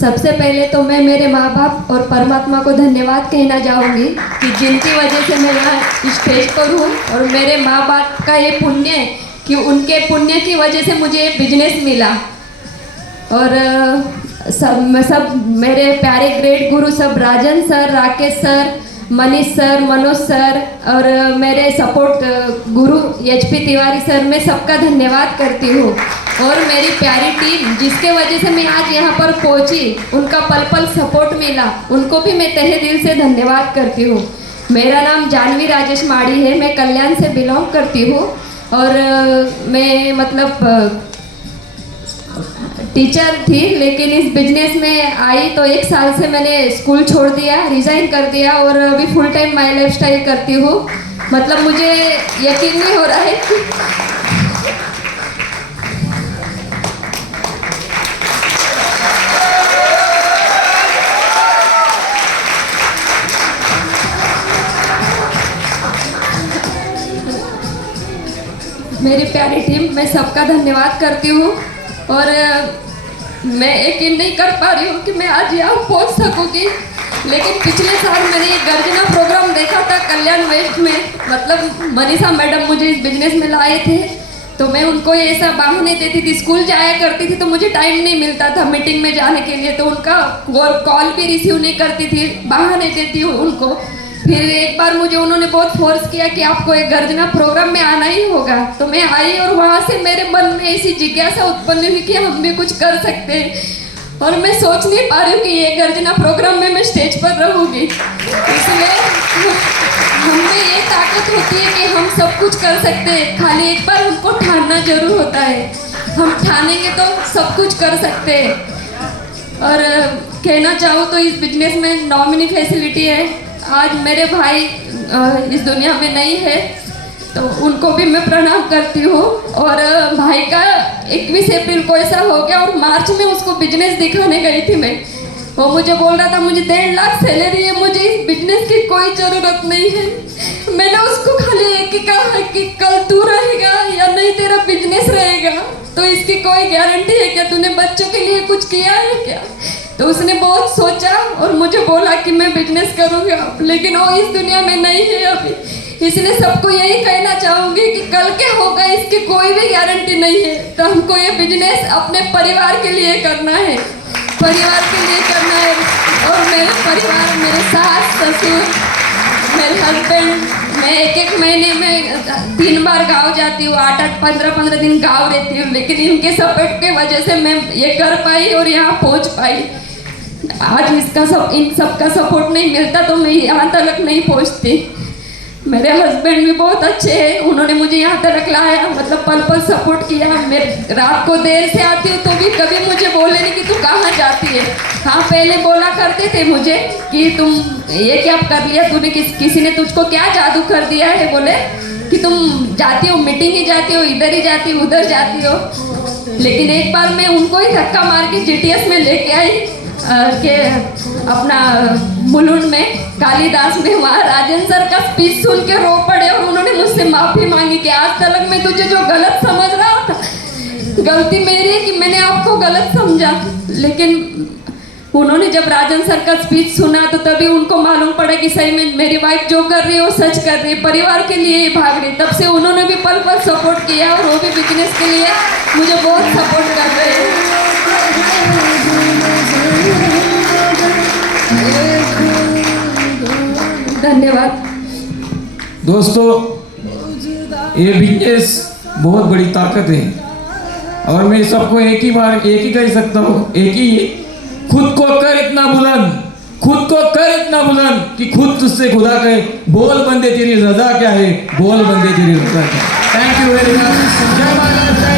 सबसे पहले तो मैं मेरे माँ बाप और परमात्मा को धन्यवाद कहना चाहूँगी कि जिनकी वजह से मैं यहाँ स्टेज पर हूँ, और मेरे माँ बाप का ये पुण्य है कि उनके पुण्य की वजह से मुझे ये बिजनेस मिला। और सब मेरे प्यारे ग्रेट गुरु सब Rajan sir, Rakesh sir, Manish sir, Manoj sir और मेरे सपोर्ट गुरु HP तिवारी सर, मैं सबका धन्यवाद करती हूँ। और मेरी प्यारी टीम जिसके वजह से मैं आज यहाँ पर पहुँची, उनका पल पल सपोर्ट मिला, उनको भी मैं तहे दिल से धन्यवाद करती हूँ। मेरा नाम जानवी राजेश माड़ी है, मैं कल्याण से बिलोंग करती हूँ और मैं मतलब टीचर थी, लेकिन इस बिजनेस में आई तो 1 साल से मैंने स्कूल छोड़ दिया, रिज़ाइन कर दिया और अभी full time my life style करती हूँ। मतलब मुझे यकीन नहीं हो रहा है कि मेरी प्यारी टीम, मैं सबका धन्यवाद करती हूँ। और मैं यकीन नहीं कर पा रही हूँ कि मैं आज यहाँ पहुँच सकूँगी, लेकिन पिछले साल मैंने ये गर्जना प्रोग्राम देखा था कल्याण वेस्ट में। मतलब मनीषा मैडम मुझे इस बिजनेस में लाए थे, तो मैं उनको ऐसा बहाने देती थी, स्कूल जाया करती थी तो मुझे टाइम नहीं मिलता था मीटिंग में जाने के लिए, तो उनका कॉल भी रिसीव नहीं करती थी, बहाने देती हूँ उनको। फिर एक बार मुझे उन्होंने बहुत फोर्स किया कि आपको एक गर्जना प्रोग्राम में आना ही होगा, तो मैं आई और वहाँ से मेरे मन में ऐसी जिज्ञासा उत्पन्न हुई कि हम भी कुछ कर सकते हैं। और मैं सोच नहीं पा रही हूँ कि ये गर्जना प्रोग्राम में मैं स्टेज पर रहूँगी। इसलिए हमें ये ताकत होती है कि हम सब कुछ कर सकते हैं, खाली एक बार हमको ठानना जरूर होता है। हम ठानेंगे तो सब कुछ कर सकते हैं। और कहना चाहूँ तो इस बिजनेस में नॉमिनी फैसिलिटी है। आज मेरे भाई इस दुनिया में नहीं है, तो उनको भी मैं प्रणाम करती हूँ। और भाई का 21 अप्रैल को ऐसा हो गया और मार्च में उसको बिजनेस दिखाने गई थी मैं। वो मुझे बोल रहा था मुझे 1.5 लाख सैलरी है, मुझे इस बिजनेस की कोई ज़रूरत नहीं है। मैंने उसको खाली एक ही कहा कि कल तू रहेगा या नहीं तेरा बिजनेस रहेगा, तो इसकी कोई गारंटी है क्या? तूने बच्चों के लिए कुछ किया है क्या? तो उसने बहुत सोचा और मुझे बोला कि मैं बिजनेस करूँगा, लेकिन वो इस दुनिया में नहीं है अभी। इसलिए सबको यही कहना चाहूँगी कि कल के होगा इसकी कोई भी गारंटी नहीं है, तो हमको ये बिजनेस अपने परिवार के लिए करना है, परिवार के लिए करना है। और मेरे परिवार, मेरे सास ससुर, मेरे हस्बैंड, मैं एक महीने में 3 बार गाँव जाती हूँ, 8-8, 15-15 दिन गाँव रहती हूँ, लेकिन इनके सपोर्ट के वजह से मैं ये कर पाई और यहाँ पहुँच पाई। आज इन सबका सपोर्ट नहीं मिलता तो मैं यहाँ तक नहीं पहुँचती। मेरे हस्बैंड भी बहुत अच्छे हैं, उन्होंने मुझे यहाँ तक लाया, मतलब पल पल सपोर्ट किया। मैं रात को देर से आती हूँ तो भी कभी मुझे बोले नहीं कि तू कहाँ जाती है। हाँ, पहले बोला करते थे मुझे कि तुम ये क्या कर लिया तूने, किसी ने तुझको क्या जादू कर दिया है, बोले कि तुम जाती हो मीटिंग ही जाती हो, इधर ही जाती हो, उधर जाती हो। लेकिन एक बार मैं उनको ही धक्का मार के GTS में लेके आई के अपना मुलुंड में कालीदास में, वहाँ राजन सर का स्पीच सुन के रो पड़े और उन्होंने मुझसे माफ़ी मांगी कि आज तक मैं तुझे जो गलत समझ रहा था, गलती मेरी है कि मैंने आपको गलत समझा। लेकिन उन्होंने जब राजन सर का स्पीच सुना तो तभी उनको मालूम पड़ा कि सही में मेरी वाइफ जो कर रही है वो सच कर रही है, परिवार के लिए ही भाग रही। तब से उन्होंने भी पल पल सपोर्ट किया और वो भी बिजनेस के लिए मुझे बहुत सपोर्ट कर रहे हैं। धन्यवाद दोस्तों, ये बिजनेस बहुत बड़ी ताकत है और मैं सबको एक ही कह सकता हूँ, एक ही, खुद को कर इतना बुलंद, खुद को कर इतना बुलंद कि खुद तुझसे खुदा कहे बोल बंदे तेरी रजा क्या है, बोल बंदे तेरी रजा क्या है। Thank you very much. जय माता।